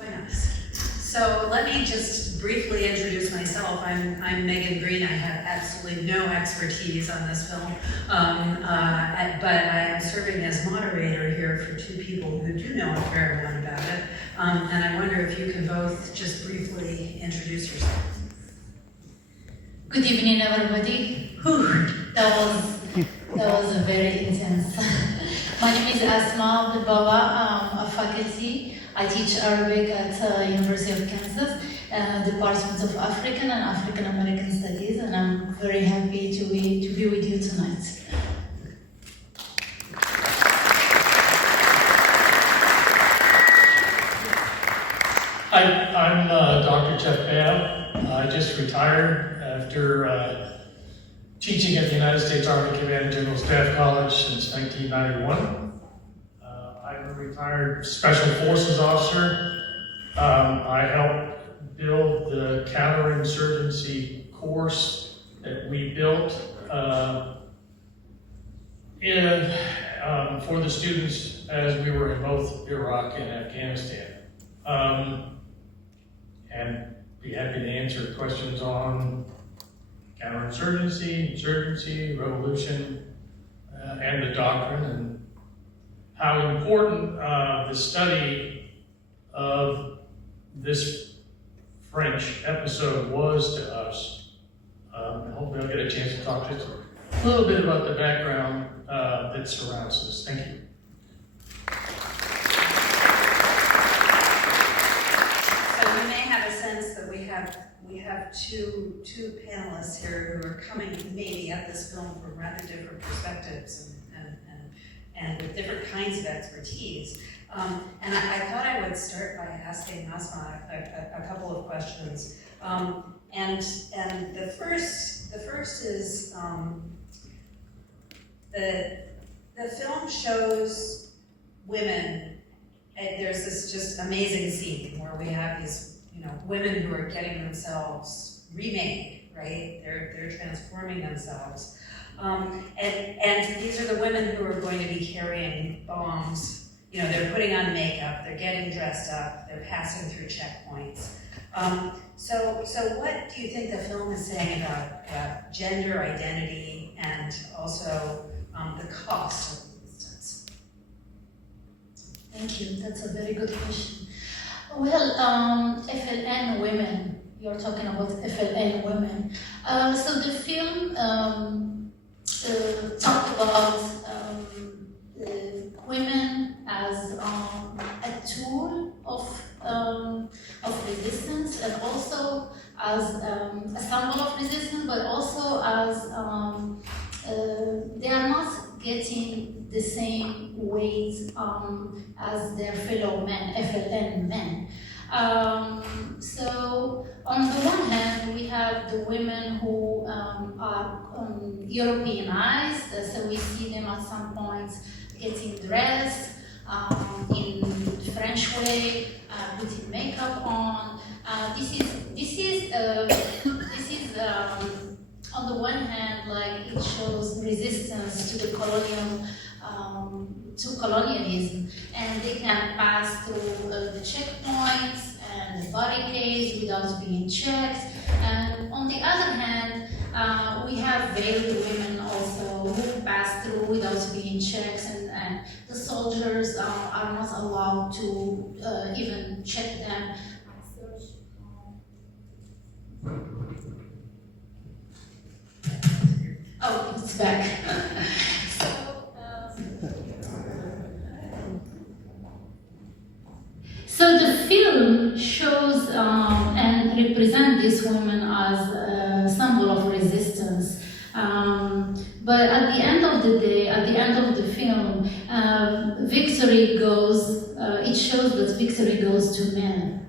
Very nice. So let me just briefly introduce myself. I'm Megan Greene. I have absolutely no expertise on this film, but I am serving as moderator here for two people who do know a fair amount about it. And I wonder if you can both just briefly introduce yourselves. Good evening, everybody. Whew, that was a very intense. My name is Asmaa Ben Baba. I'm a faculty. I teach Arabic at University of Kansas, Department of African and African American Studies, and I'm very happy to be with you tonight. I'm Dr. Geoff Babb. I just retired after teaching at the United States Army Command and General Staff College since 1991. I'm a retired Special Forces officer. I helped build the counterinsurgency course that we built for the students as we were in both Iraq and Afghanistan. And be happy to answer questions on counterinsurgency, insurgency, revolution, and the doctrine, and how important the study of this French episode was to us. Hopefully I'll get a chance to talk just a little bit about the background that surrounds this. Thank you. We have two panelists here who are coming maybe at this film from rather different perspectives and with different kinds of expertise. And I thought I would start by asking Asmaa a couple of questions. And the first is the film shows women. There's this just amazing scene where we have these women who are getting themselves remade, right? They're transforming themselves. And these are the women who are going to be carrying bombs. They're putting on makeup, they're getting dressed up, they're passing through checkpoints. So what do you think the film is saying about gender identity and also the cost of resistance? Thank you. That's a very good question. Well, FLN women, you're talking about FLN women. So the film talked about women as a tool of resistance, and also as a symbol of resistance, but also as they are not getting the same weight as their fellow men, FLN men. So on the one hand, we have the women who are Europeanized, so we see them at some points getting dressed in French way, putting makeup on. This is on the one hand, like, it shows resistance to the colonialism, and they can pass through the checkpoints and the barricades without being checked. And on the other hand, we have veiled women also who pass through without being checked, and the soldiers are not allowed to even check them. Oh, it's back. So the film shows and represents these women as a symbol of resistance. But at the end of the day, at the end of the film, victory goes, it shows that victory goes to men.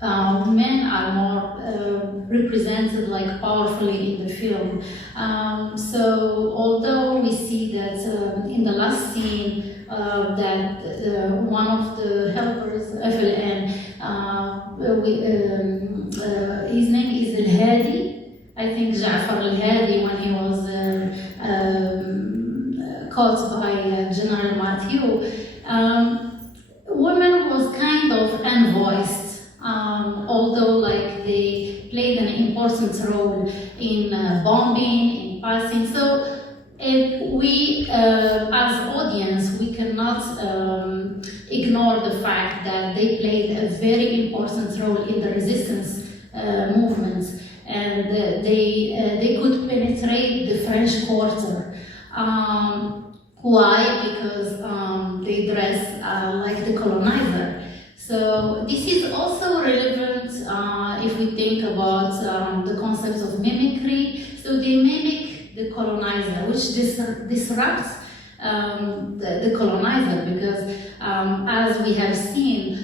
Men are more represented like powerfully in the film. So although we see that in the last scene that one of the helpers, FLN, his name is Al-Hadi, I think Ja'far Al-Hadi, when he was caught by General Mathieu, women was kind of unvoiced. we, as audience, we cannot ignore the fact that they played a very important role in the resistance movements, and they could penetrate the French Quarter. Why? Because they dress like the colonizer. So this is also relevant if we think about the concept of mimicry. So they mimic the colonizer, which disrupts the colonizer, because as we have seen,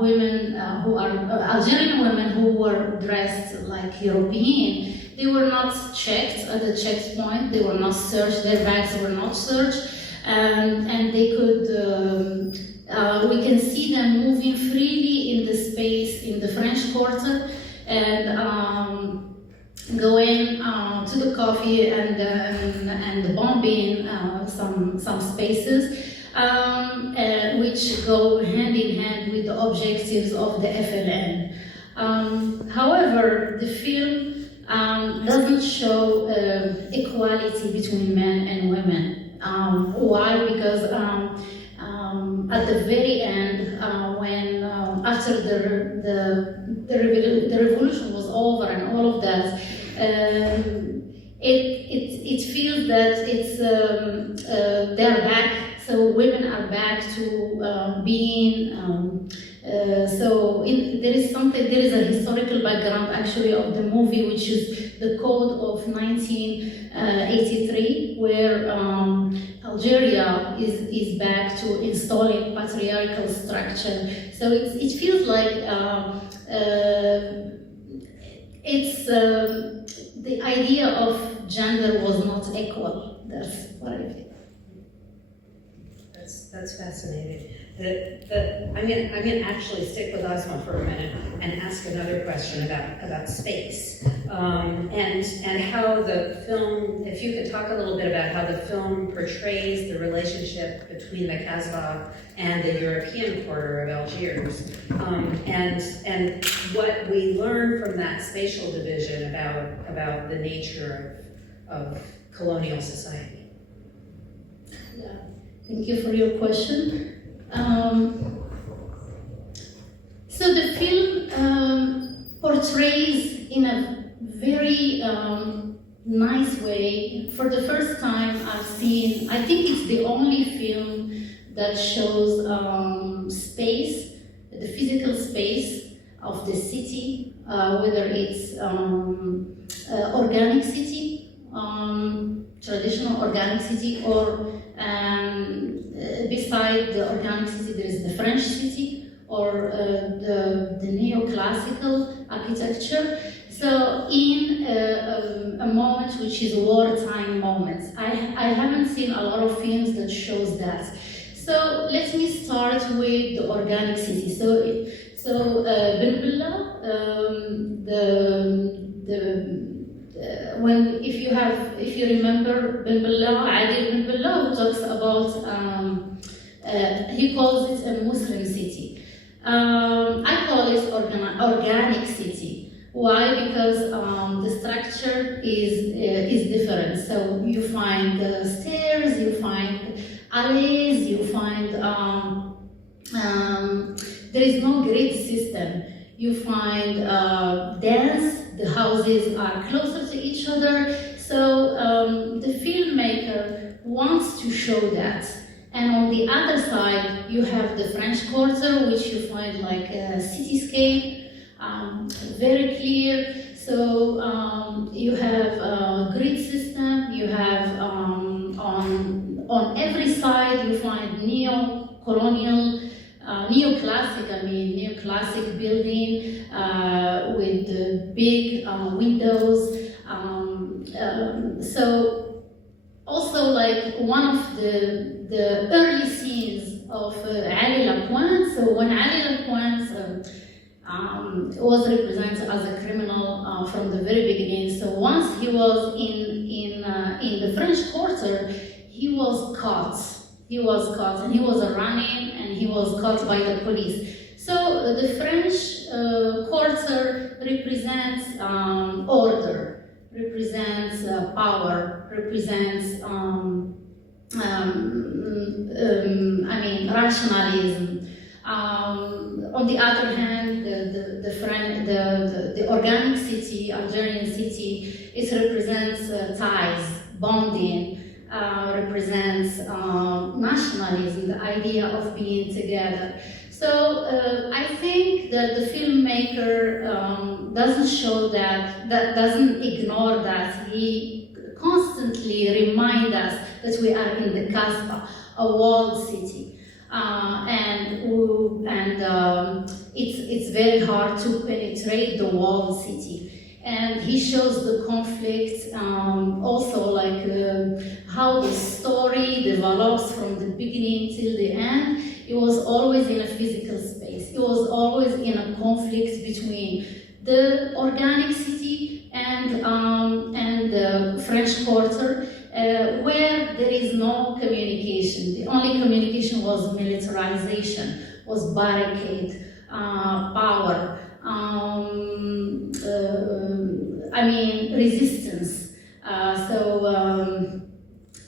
women who are Algerian women who were dressed like European, they were not checked at the checkpoint, they were not searched, their bags were not searched, and they could, we can see them moving freely in the space in the French Quarter, and going to the coffee and bombing some spaces, which go hand in hand with the objectives of the FLN. However, the film doesn't show equality between men and women. Why? Because at the very end, when after the revolution was over and all of that, it feels that it's they're back. So women are back to being. There is a historical background actually of the movie, which is the Code of 1983, where Algeria is back to installing patriarchal structure. So it feels like it's the idea of gender was not equal. That's what I think. That's fascinating. I'm gonna actually stick with Asmaa for a minute and ask another question about space and how the film. If you could talk a little bit about how the film portrays the relationship between the Kasbah and the European quarter of Algiers, and what we learn from that spatial division about the nature of colonial society. Yeah. Thank you for your question. So the film portrays in a very nice way. For the first time I've seen, I think it's the only film that shows space, the physical space of the city, whether it's organic city, traditional organic city, or beside the organic city there is the French city, or the neoclassical architecture. So in a moment which is wartime moments, I haven't seen a lot of films that shows that. So let me start with the organic city. So Ben Bella, if you remember Ben Bella, Adil Ben Bella, who talks about he calls it a Muslim city. I call it organic city. Why? Because the structure is different. So you find stairs, you find alleys, you find there is no grid system. You find dens. The houses are closer to each other. So the filmmaker wants to show that. And on the other side, you have the French Quarter, which you find like a cityscape, very clear. So you have a grid system, you have on every side you find neo-colonial, neoclassic building with the big windows. So also like one of the early scenes of Ali Lapointe. So when Ali Lapointe was represented as a criminal from the very beginning. So once he was in the French Quarter, he was caught. He was caught, and he was running, and he was caught by the police. So the French Quarter represents order. represents power, represents rationalism. On the other hand, the organic city, Algerian city, it represents ties, bonding, represents nationalism, the idea of being together. So I think that the filmmaker doesn't show that doesn't ignore that. He constantly reminds us that we are in the Casbah, a walled city. It's very hard to penetrate the walled city. And he shows the conflict, also like how the story develops from the beginning till the end. It was always in a physical space. It was always in a conflict between the organic city and the French Quarter, where there is no communication. The only communication was militarization, was barricade, power, resistance.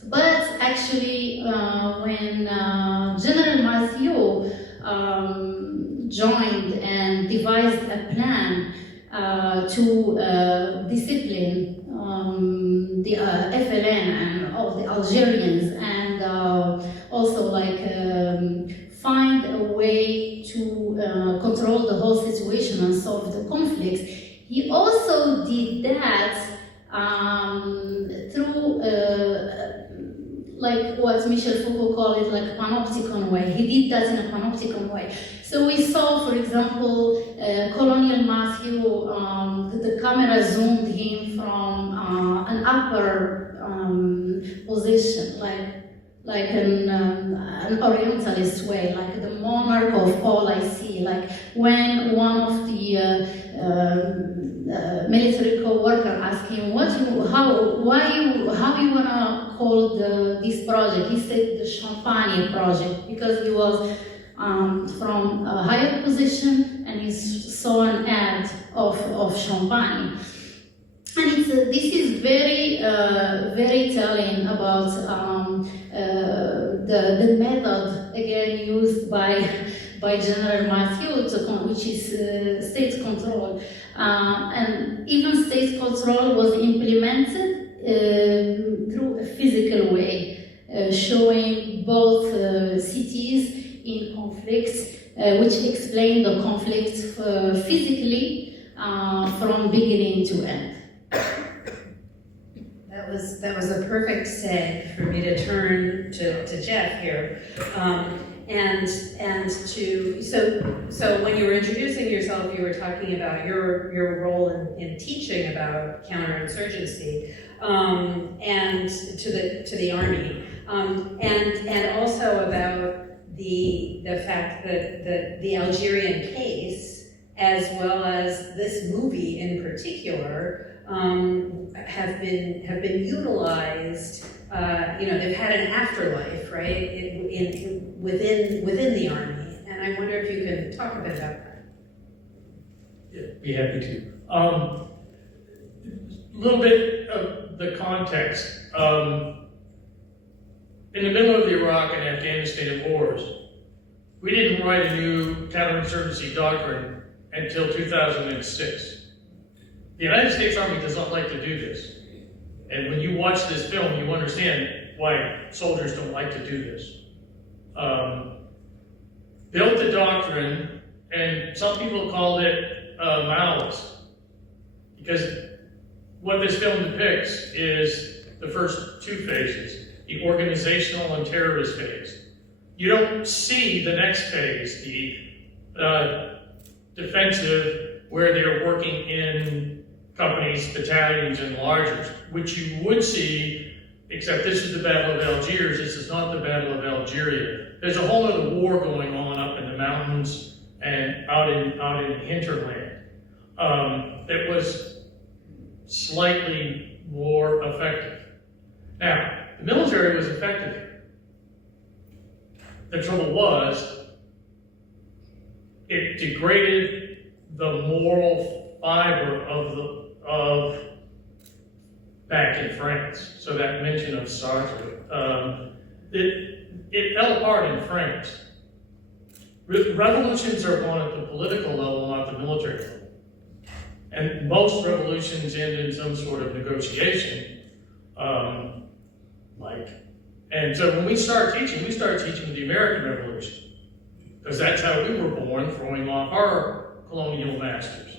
But actually, when General Mathieu joined and devised a plan to discipline the FLN and all the Algerians, and also find a way to control the whole situation and solve the conflicts. He also did that through what Michel Foucault called it, like a panopticon way. He did that in a panopticon way. So we saw, for example, Colonel Mathieu, the camera zoomed him from an upper position, like an Orientalist way, like the monarch of all I see. Like when one of the military co-worker asked him, how you wanna call this project? He said the Champagne project, because he was from a higher position and he saw an ad of Champagne. And this is very, very telling about the method again used by General Mathieu, which is state control. And even state control was implemented through a physical way, showing both cities in conflict, which explain the conflict physically from beginning to end. That was a perfect segue for me to turn to Geoff here, so when you were introducing yourself, you were talking about your role in teaching about counterinsurgency, and to the army, and also about the fact that the Algerian case, as well as this movie in particular, have been utilized. They've had an afterlife, right, within the army. And I wonder if you can talk a bit about that. Yeah, be happy to. A little bit of the context. In the middle of the Iraq and Afghanistan wars, we didn't write a new counterinsurgency doctrine until 2006. The United States Army does not like to do this. And when you watch this film, you understand why soldiers don't like to do this. Built the doctrine, and some people called it Maoist, because what this film depicts is the first two phases, the organizational and terrorist phase. You don't see the next phase, the defensive, where they're working in companies, battalions, and largers, which you would see, except this is the Battle of Algiers, this is not the Battle of Algeria. There's a whole other war going on up in the mountains and out in the hinterland that was slightly more effective. Now, the military was effective. The trouble was, it degraded the moral fiber of back in France. So that mention of Sartre, it fell apart in France. Revolutions are won at the political level, not the military level. And most revolutions end in some sort of negotiation. And so when we start teaching the American Revolution, because that's how we were born, throwing off our colonial masters.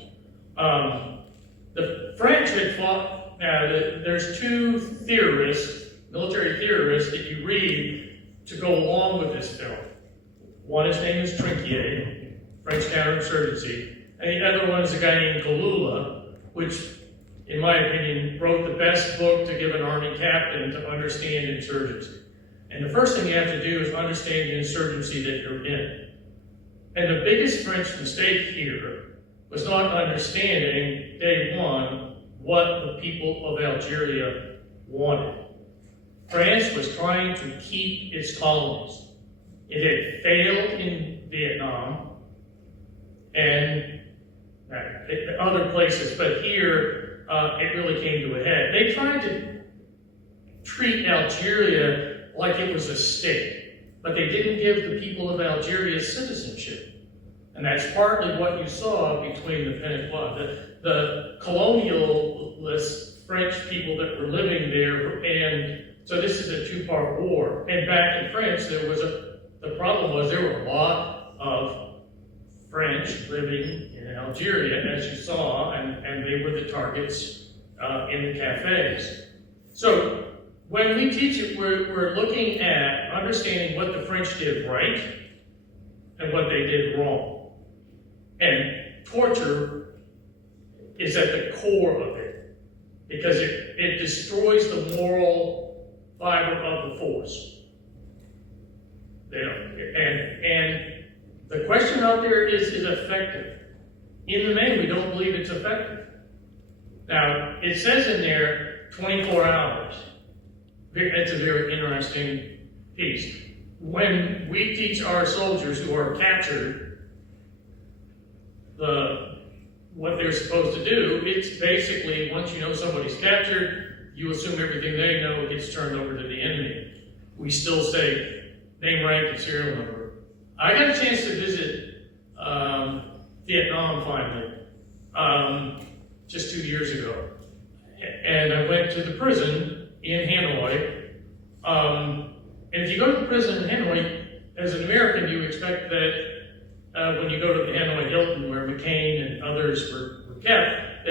The French had fought. Now, there's two theorists, military theorists, that you read to go along with this film. One, his name is Trinquier, French counterinsurgency, and the other one is a guy named Galula, which, in my opinion, wrote the best book to give an army captain to understand insurgency. And the first thing you have to do is understand the insurgency that you're in. And the biggest French mistake here was not understanding, day one, what the people of Algeria wanted. France was trying to keep its colonies. It had failed in Vietnam and other places, but here it really came to a head. They tried to treat Algeria like it was a state, but they didn't give the people of Algeria citizenship. And that's partly what you saw between the the colonialist French people that were living there, and so this is a two-part war. And back in France, the problem was there were a lot of French living in Algeria, as you saw, and they were the targets in the cafes. So when we teach it, we're looking at understanding what the French did right and what they did wrong. And torture is at the core of it, because it destroys the moral fiber of the force. And the question out there is it effective? In the main, we don't believe it's effective. Now, it says in there 24 hours. It's a very interesting piece. When we teach our soldiers who are captured what they're supposed to do, it's basically, once you know somebody's captured, you assume everything they know gets turned over to the enemy. We still say name, rank, and serial number. I got a chance to visit Vietnam finally, just 2 years ago. And I went to the prison in Hanoi. And if you go to the prison in Hanoi, as an American, you expect that when you go to the Hanoi Hilton, where McCain and others were kept,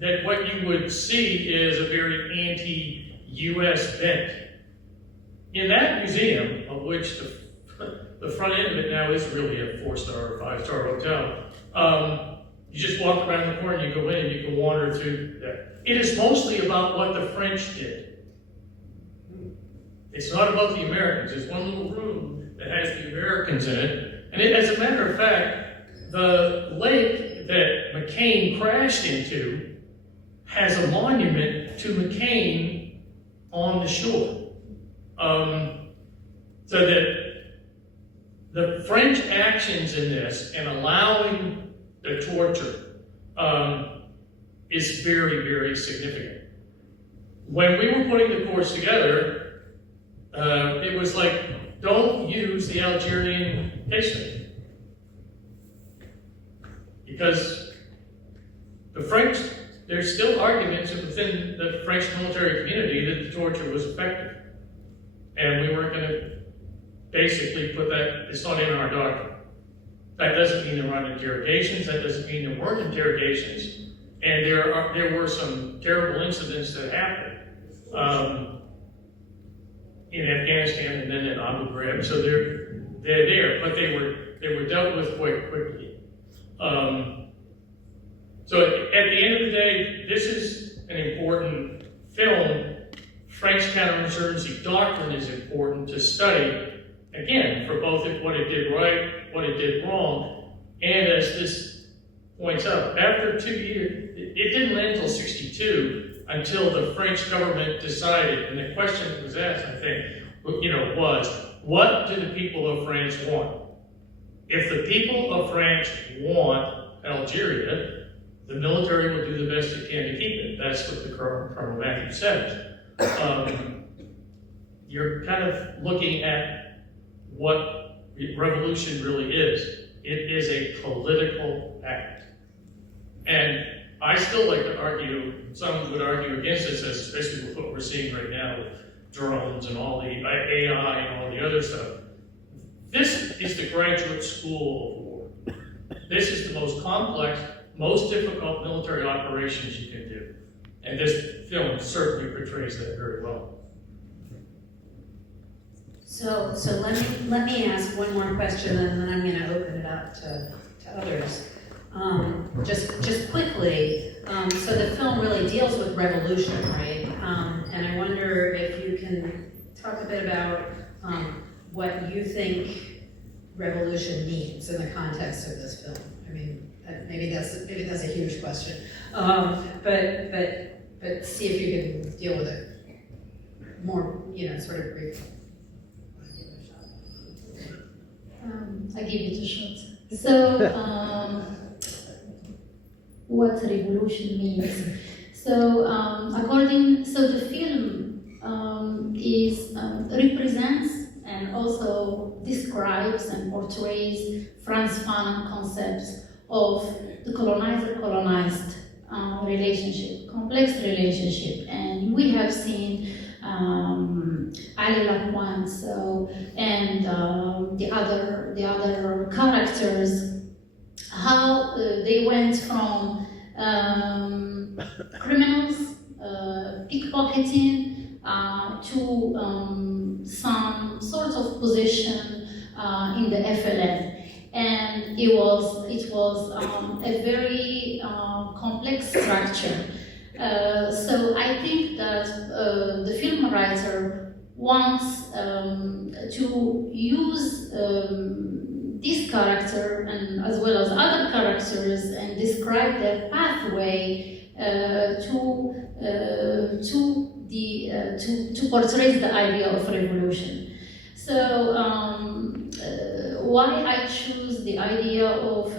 that what you would see is a very anti-U.S. bent. In that museum, of which the front end of it now is really a 4-star or 5-star hotel, you just walk around the corner, you go in, and you can wander through that. It is mostly about what the French did. It's not about the Americans. There's one little room that has the Americans in it. And as a matter of fact, the lake that McCain crashed into has a monument to McCain on the shore. So that the French actions in this and allowing the torture is very, very significant. When we were putting the course together, it was like, don't use the Algerian case study. Because the French, there's still arguments within the French military community that the torture was effective. And we weren't going to basically put that, it's not in our doctrine. That doesn't mean there aren't interrogations, that doesn't mean there weren't interrogations. And there were some terrible incidents that happened in Afghanistan and then in Abu Ghraib. So they're there, but they were dealt with quite quickly. So at the end of the day, this is an important film. French counterinsurgency doctrine is important to study, again, for both what it did right, what it did wrong, and as this points out, after 2 years, it didn't land until 1962 until the French government decided, and the question that was asked, I think, was, what do the people of France want? If the people of France want Algeria, the military will do the best it can to keep it. That's what the Colonel Matthews says. You're kind of looking at what revolution really is. It is a political act. And I still like to argue, some would argue against this, especially with what we're seeing right now with drones and all the AI and all the other stuff. This is the graduate school of war. This is the most complex, most difficult military operations you can do. And this film certainly portrays that very well. So let me ask one more question, and then I'm going to open it up to others. Just quickly, so the film really deals with revolution, right? And I wonder if you can talk a bit about what you think revolution means in the context of this film. I mean, maybe that's a huge question, but see if you can deal with it more, sort of briefly. I give it a shot. So, what revolution means? So, the film represents and also describes and portrays Frantz Fanon concepts of the colonizer-colonized relationship, complex relationship, and we have seen Ali Lapointe, and the other characters, how they went from criminals, pickpocketing, to some sort of position in the FLN, and it was a very complex structure. So I think that the film writer wants to use this character and as well as other characters and describe their pathway to portray the idea of revolution. So why I choose the idea of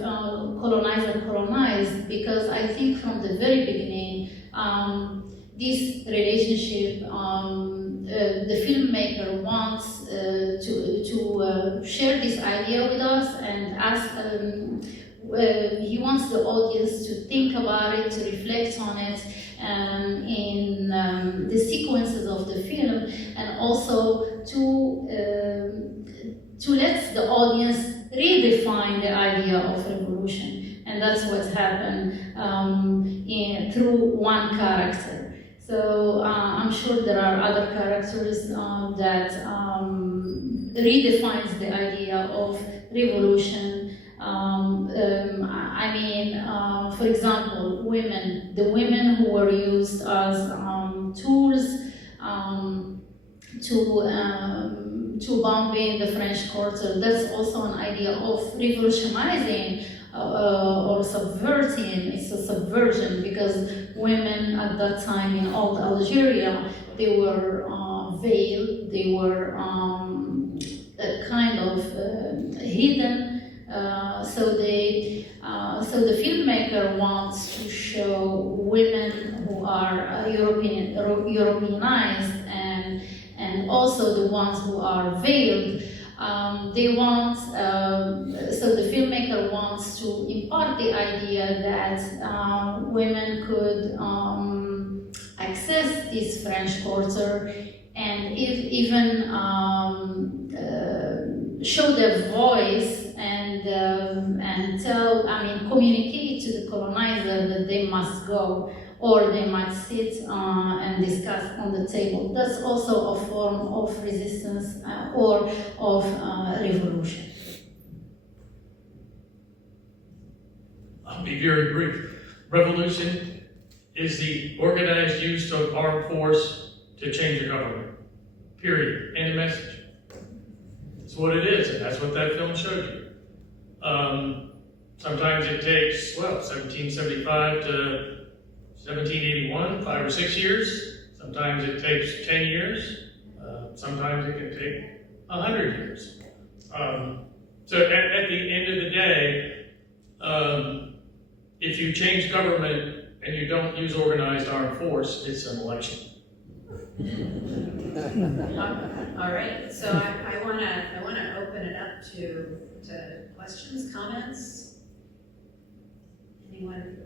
colonizer-colonized? Because I think from the very beginning, this relationship, the filmmaker wants to share this idea with us and ask. He wants the audience to think about it, to reflect on it in the sequences of the film, and also to let the audience redefine the idea of revolution. And that's what happened through one character. So I'm sure there are other characters that redefines the idea of revolution. For example, the women who were used as tools to bomb in the French Quarter. That's also an idea of revolutionizing or subverting. It's a subversion because women at that time in old Algeria, they were veiled, they were kind of hidden. So the filmmaker wants to show women who are Europeanized and also the ones who are veiled. So the filmmaker wants to impart the idea that women could access this French Quarter and even show their voice and communicate to the colonizer that they must go, or they might sit and discuss on the table. That's also a form of resistance or of revolution. I'll be very brief. Revolution is the organized use of armed force to change a government. Period. End of message. That's what it is, and that's what that film showed you. Sometimes it takes, 1775 to 1781, 5 or 6 years. Sometimes it takes 10 years. Sometimes it can take 100 years. So at the end of the day, if you change government and you don't use organized armed force, it's an election. All right, so I wanna open it up to questions, comments? Anyone?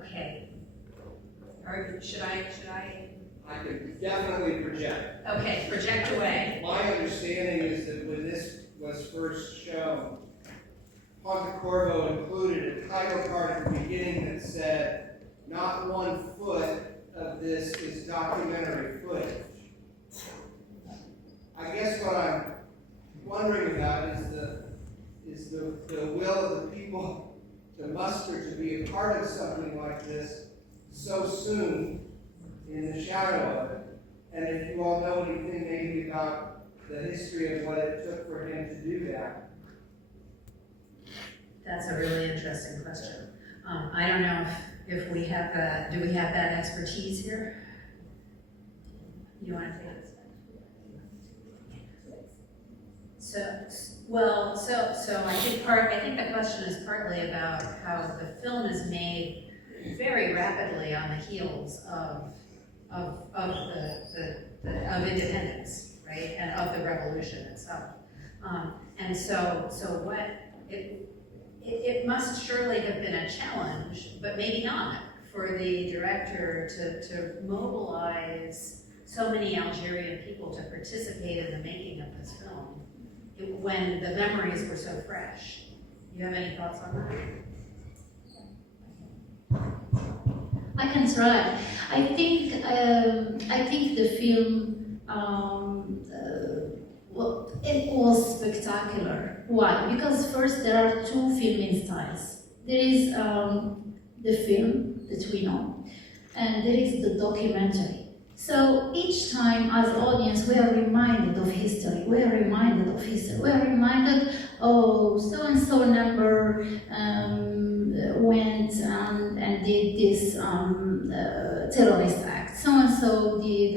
Okay. Or should I? I could definitely project. Okay, project away. My understanding is that when this was first shown, Pontecorvo included a title card at the beginning that said, "Not 1 foot of this is documentary footage." I guess what I'm wondering about is the will of the people to muster to be a part of something like this so soon in the shadow of it. And if you all know anything maybe about the history of what it took for him to do that. That's a really interesting question. I don't know if we have that, do we have that expertise here? You want to take this? So I think the question is partly about how the film is made very rapidly on the heels of independence, right, and of the revolution itself. And so what it must surely have been a challenge, but maybe not, for the director to mobilize so many Algerian people to participate in the making of this film when the memories were so fresh. You have any thoughts on that? I can try. I think the film, well, it was spectacular. Why? Because first there are two filming styles. There is the film that we know, and there is the documentary. So each time as audience we are reminded of history, we are reminded, oh, so-and-so number went and did this terrorist act, so-and-so did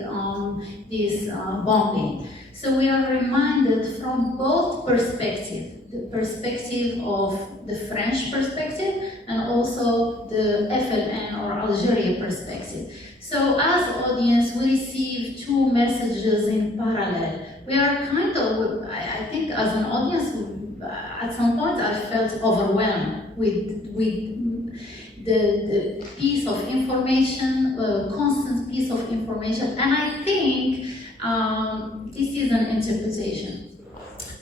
this bombing. So we are reminded from both perspectives, the perspective of the French perspective and also the FLN or Algeria perspective. So as audience, we receive two messages in parallel. We are kind of, I think as an audience, at some point I felt overwhelmed with the piece of information, constant piece of information, and I think this is an interpretation.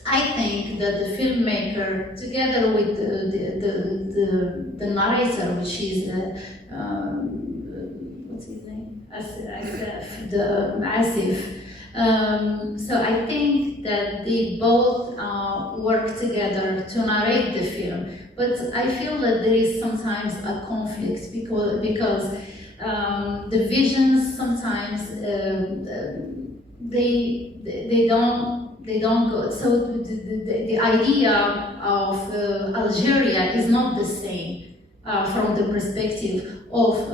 I think that the filmmaker, together with the narrator, which is what's his name? Asif. So I think that they both work together to narrate the film. But I feel that there is sometimes a conflict because the visions sometimes they don't go. So the idea of Algeria is not the same from the perspective of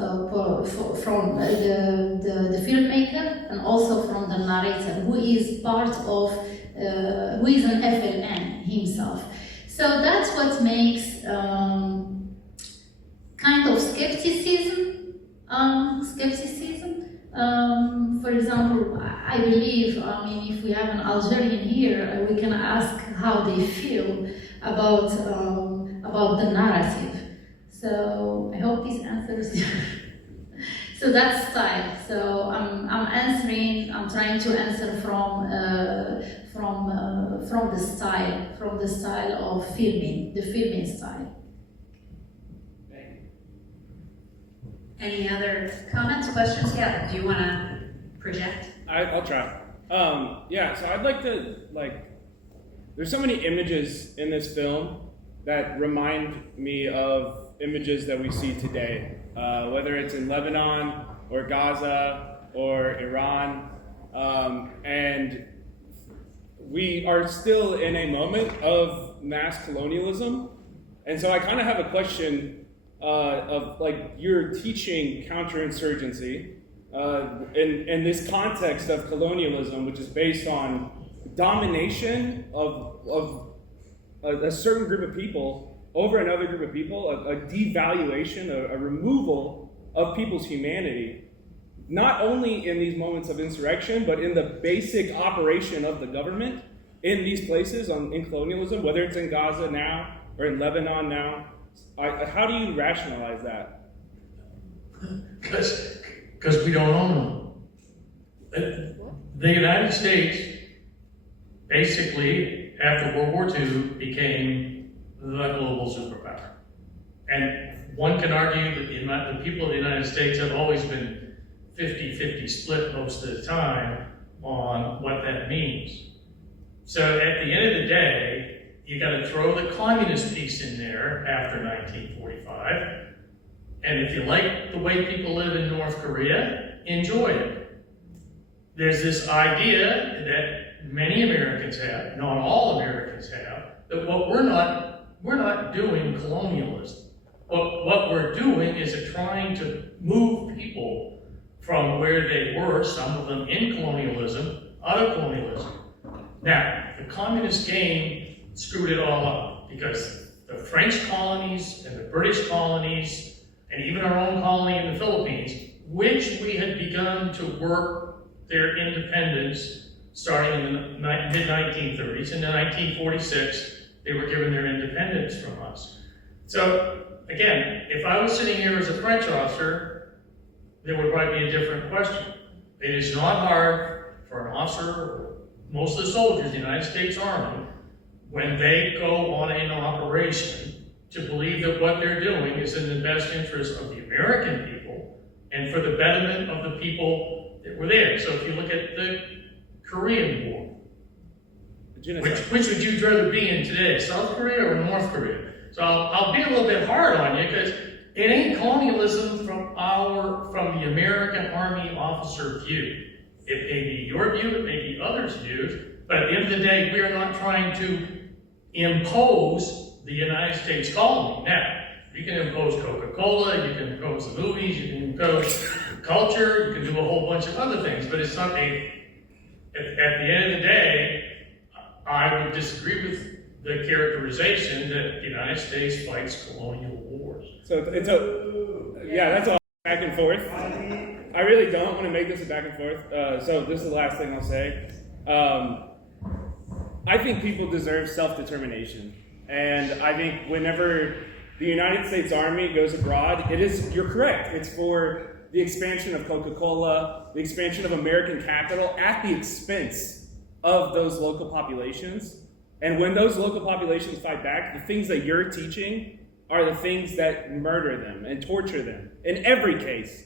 from the filmmaker and also from the narrator, who is part of who is an FLN himself. So that's what makes kind of skepticism. For example, I believe, if we have an Algerian here, we can ask how they feel about the narrative. So I hope this answers. So that's style. So I'm trying to answer from the style of filming, the filming style. Any other comments, questions? Yeah, do you want to project? I'll try. Yeah, so I'd like to, there's so many images in this film that remind me of images that we see today, whether it's in Lebanon or Gaza or Iran, and we are still in a moment of mass colonialism. And so I kind of have a question of you're teaching counterinsurgency in this context of colonialism, which is based on domination of a certain group of people over another group of people, a devaluation, a removal of people's humanity, not only in these moments of insurrection, but in the basic operation of the government in these places in colonialism, whether it's in Gaza now or in Lebanon now. How do you rationalize that? Because we don't own them. The United States, basically, after World War II, became the global superpower. And one can argue that the people of the United States have always been 50-50 split most of the time on what that means. So at the end of the day, you got to throw the communist piece in there after 1945. And if you like the way people live in North Korea, enjoy it. There's this idea that many Americans have, not all Americans have, that we're not doing colonialism. What we're doing is trying to move people from where they were, some of them in colonialism, out of colonialism. Now, the communist game screwed it all up because the French colonies and the British colonies and even our own colony in the Philippines, which we had begun to work their independence starting in the mid-1930s. In 1946, they were given their independence from us. So, again, if I was sitting here as a French officer, there would probably be a different question. It is not hard for an officer, or most of the soldiers in the United States Army, when they go on an operation, to believe that what they're doing is in the best interest of the American people and for the betterment of the people that were there. So if you look at the Korean War, which would you rather be in today, South Korea or North Korea? So I'll be a little bit hard on you because it ain't colonialism from the American Army officer view. It may be your view, it may be others' views, but at the end of the day, we are not trying to impose the United States colony. Now, you can impose Coca-Cola, you can impose the movies, you can impose culture, you can do a whole bunch of other things, but it's not at the end of the day, I would disagree with the characterization that the United States fights colonial wars. So that's all back and forth. I really don't want to make this a back and forth. So this is the last thing I'll say. I think people deserve self-determination. And I think whenever the United States Army goes abroad, you're correct, it's for the expansion of Coca-Cola, the expansion of American capital at the expense of those local populations. And when those local populations fight back, the things that you're teaching are the things that murder them and torture them. In every case,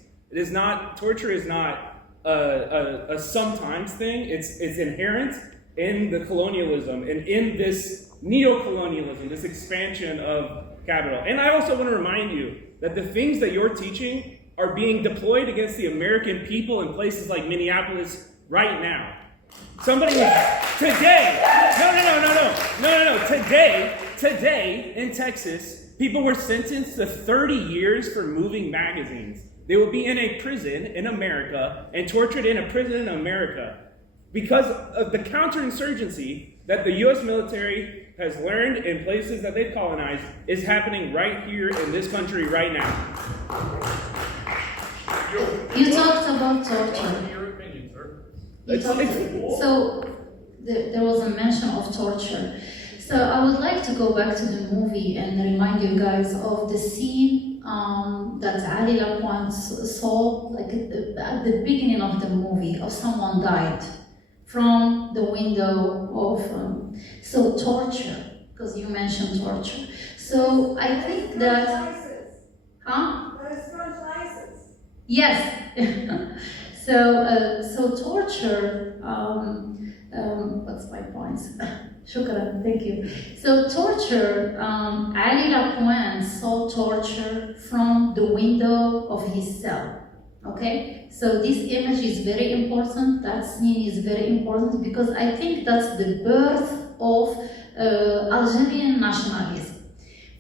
torture is not a sometimes thing, it's inherent in the colonialism and in this neo-colonialism, this expansion of capital. And I also want to remind you that the things that you're teaching are being deployed against the American people in places like Minneapolis right now. Today in Texas, people were sentenced to 30 years for moving magazines. They will be in a prison in America and tortured in a prison in America because of the counterinsurgency that the U.S. military has learned in places that they've colonized is happening right here in this country right now. You talked about torture. Your opinion, sir. So there was a mention of torture. So I would like to go back to the movie and remind you guys of the scene that Ali Lapointe saw, like at the beginning of the movie, of someone died from the window of torture, because you mentioned torture. So I think that, yes. So torture. What's my point? Shukran, thank you. So torture. Ali Lapointe saw torture from the window of his cell. Okay, so this image is very important, that scene is very important because I think that's the birth of Algerian nationalism,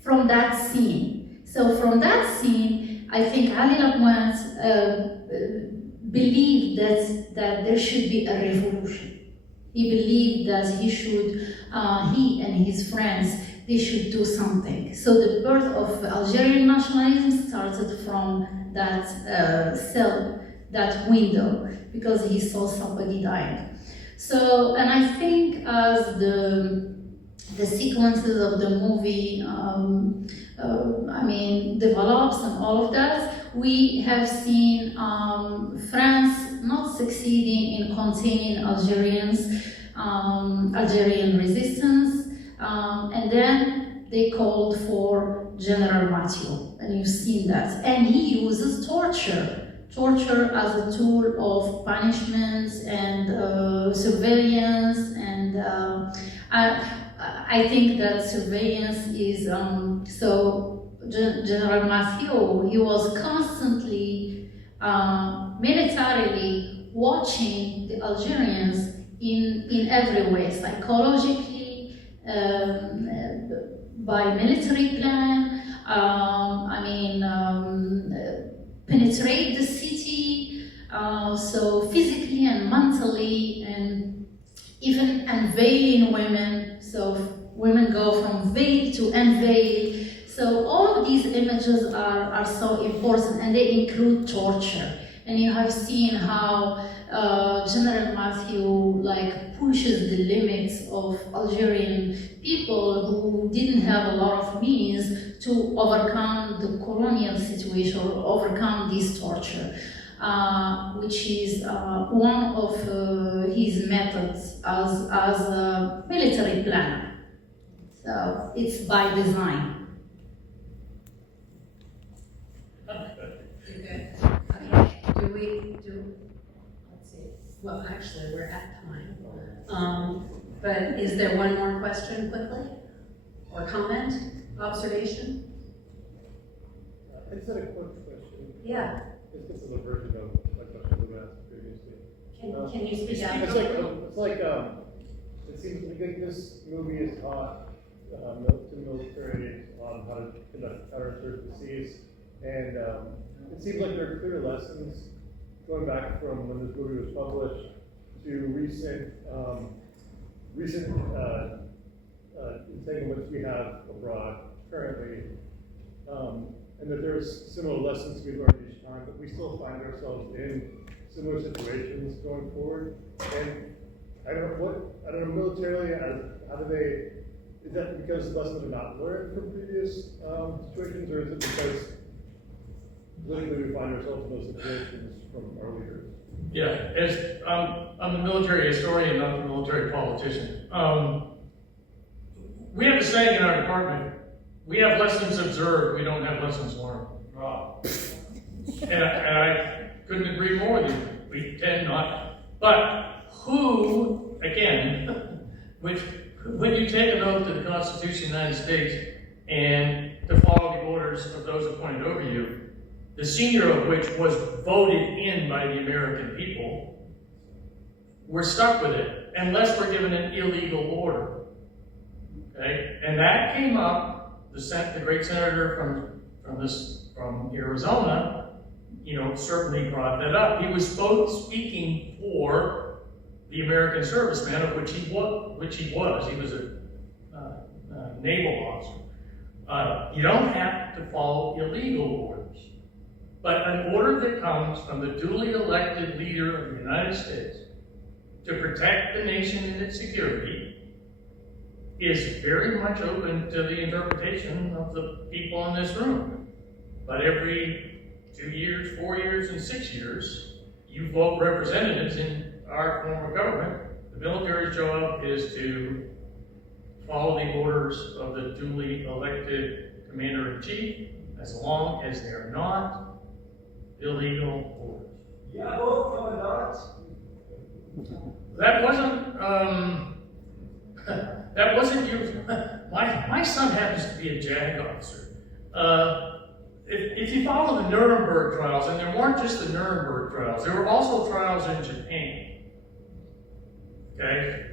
from that scene. So from that scene, I think Ali Lapointe believed that there should be a revolution. He believed that he and his friends they should do something. So the birth of Algerian nationalism started from that cell, that window, because he saw somebody dying. So, and I think as the sequences of the movie, develops and all of that, we have seen France not succeeding in containing Algerian resistance, and then they called for General Mathieu, and you've seen that. And he uses torture as a tool of punishment and surveillance, and I think that surveillance is, General Mathieu, he was constantly militarily watching the Algerians in every way, psychologically, by military plan, penetrate the city, so physically and mentally, and even unveiling women, so women go from veil to unveil. So all of these images are so important, and they include torture. And you have seen how General Mathieu pushes the limits of Algerian people who didn't have a lot of means to overcome the colonial situation or overcome this torture, which is one of his methods as a military planner. So it's by design. Let's see, well, actually, we're at time. But is there one more question quickly? Or comment, observation? I just had a quick question. Yeah. This is a version of my question we asked previously. Can you speak up? It seems like this movie is taught to military on how to conduct counterinsurgencies, and it seems like there are clear lessons going back from when this movie was published to recent entanglements we have abroad currently, and that there's similar lessons we learned each time, but we still find ourselves in similar situations going forward. And I don't know, militarily, how do they? Is that because lessons are not learned from previous situations, or is it because literally we find ourselves in those situations from our leaders? Yeah, I'm a military historian, not a military politician. We have a saying in our department: we have lessons observed, we don't have lessons learned. And I couldn't agree more with you. We tend not. But who, again, when you take an oath to the Constitution of the United States and to follow the orders of those appointed over you, the senior of which was voted in by the American people, we're stuck with it unless we're given an illegal order. Okay, and that came up. The great senator from Arizona, certainly brought that up. He was both speaking for the American serviceman, of which he was. He was a naval officer. You don't have to follow illegal orders. But an order that comes from the duly elected leader of the United States to protect the nation and its security is very much open to the interpretation of the people in this room. But every 2 years, 4 years, and 6 years, you vote representatives in our form of government. The military's job is to follow the orders of the duly elected commander-in-chief, as long as they're not illegal orders. Yeah, both commandants. That wasn't you. My son happens to be a JAG officer. If you follow the Nuremberg trials, and there weren't just the Nuremberg trials, there were also trials in Japan. Okay?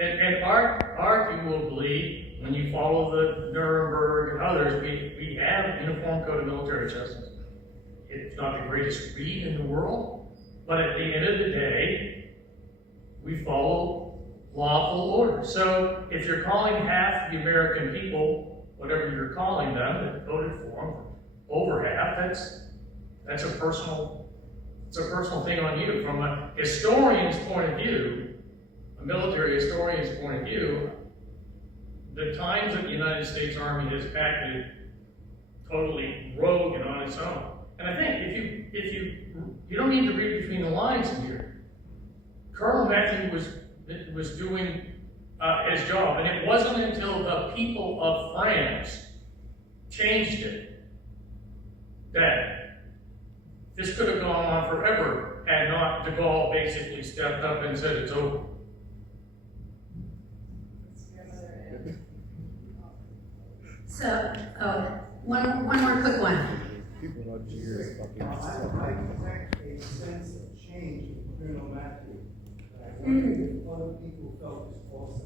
And arguably, when you follow the Nuremberg and others, we have Uniform Code of Military Justice. It's not the greatest read in the world, but at the end of the day, we follow lawful order. So if you're calling half the American people, whatever you're calling them, that voted for them, over half, that's a personal thing on you. From a historian's point of view, a military historian's point of view, the times that the United States Army has acted totally rogue and on its own. And I think if you don't need to read between the lines in here. Colonel Matthew was doing his job, and it wasn't until the people of France changed it that this could have gone on forever had not de Gaulle basically stepped up and said it's over. So, one more quick one. People love Algiers fucking I detect a sense of change in Colonel Matthew. I wonder if other people felt this also.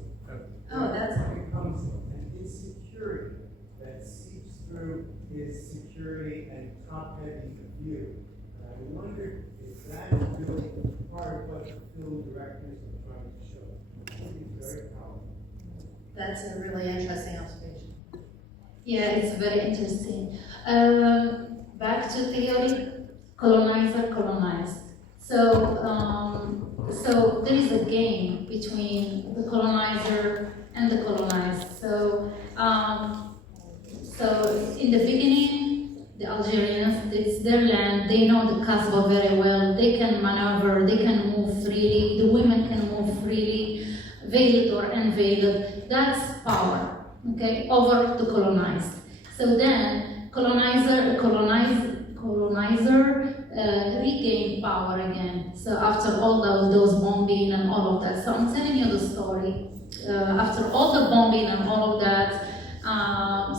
Oh, that's. It becomes an insecurity that seeps through his security and top-heavy view. And I wonder if that is really part of what the film directors are trying to show. I think it's very powerful. That's a really interesting observation. Yeah, it's very interesting. Back to theory, colonizer, colonized. So there is a game between the colonizer and the colonized. So in the beginning, the Algerians, it's their land, they know the Kasbah very well, they can maneuver, they can move freely, the women can move freely, veiled or unveiled. That's power, okay, over the colonized. So then, colonizer regain power again. So after all those bombing and all of that. So I'm telling you the story. After all the bombing and all of that,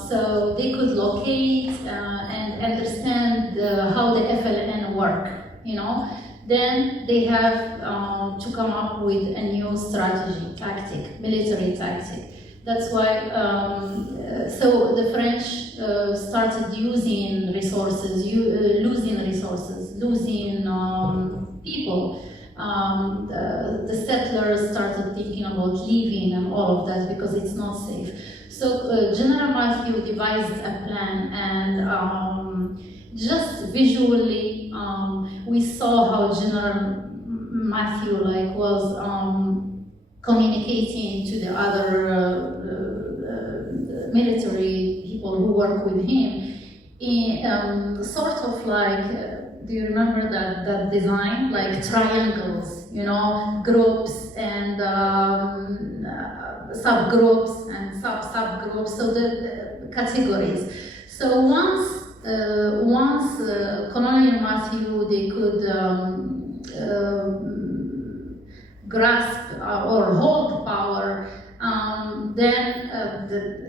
so they could locate and understand how the FLN work, you know. Then they have to come up with a new strategy, tactic, military tactic. That's why, so the French started using resources, losing resources, losing people. The settlers started thinking about leaving and all of that because it's not safe. So General Matthew devised a plan, and just visually, we saw how General Matthew was communicating to the other military people who work with him, in sort of like, do you remember that design? Like triangles, you know, groups and subgroups and subgroups, so the categories. So once Colonel Matthew, they could grasp or hold power, then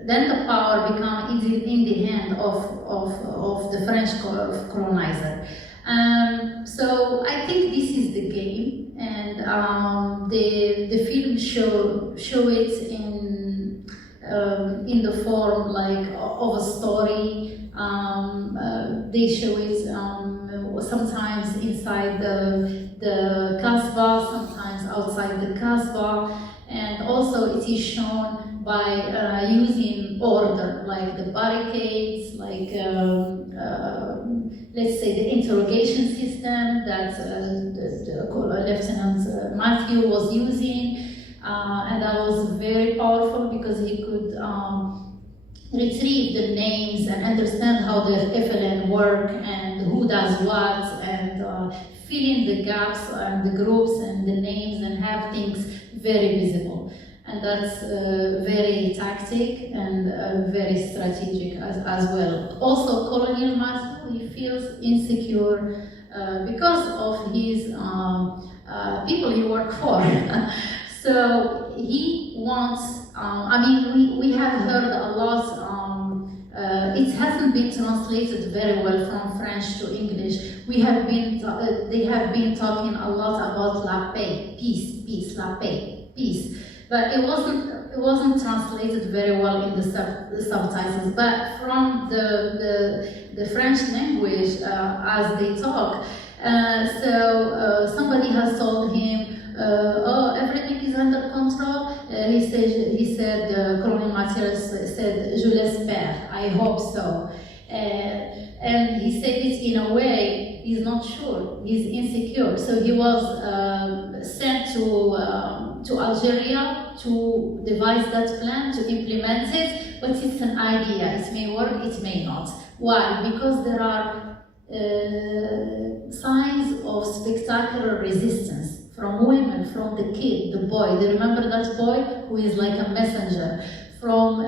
the power become in the hand of the French colonizer. So I think this is the game, and the film show it in the form like of a story. They show it sometimes inside the Kasbah, sometimes outside the Kasbah, and also it is shown by using order, like the barricades, like let's say the interrogation system that Lieutenant Matthew was using, and that was very powerful because he could retrieve the names and understand how the FLN work and who does what, and fill in the gaps and the groups and the names and have things very visible. And that's very tactic and very strategic as well. Also, Colonel Matthew, he feels insecure because of his people he worked for. So he wants, we have heard a lot, it hasn't been translated very well from French to English. They have been talking a lot about la paix, peace, la paix, peace. But it wasn't translated very well in the subtitles. But from the French language, as they talk, so somebody has told him, oh, everything is under control. He said, Colonel Matthias said, je l'espère, I hope so. And he said it in a way, he's not sure, he's insecure. So he was sent to Algeria to devise that plan, to implement it, but it's an idea. It may work, it may not. Why? Because there are signs of spectacular resistance from women, from the kid, the boy. Do you remember that boy who is like a messenger? From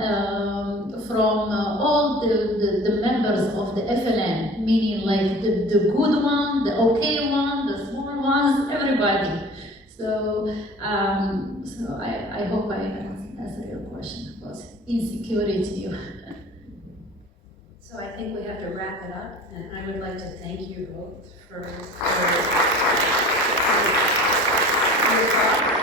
all the members of the FLN, meaning like the good one, the okay one, the small ones, everybody. So I hope I answered your question about insecurity. So I think we have to wrap it up, and I would like to thank you both for your talk.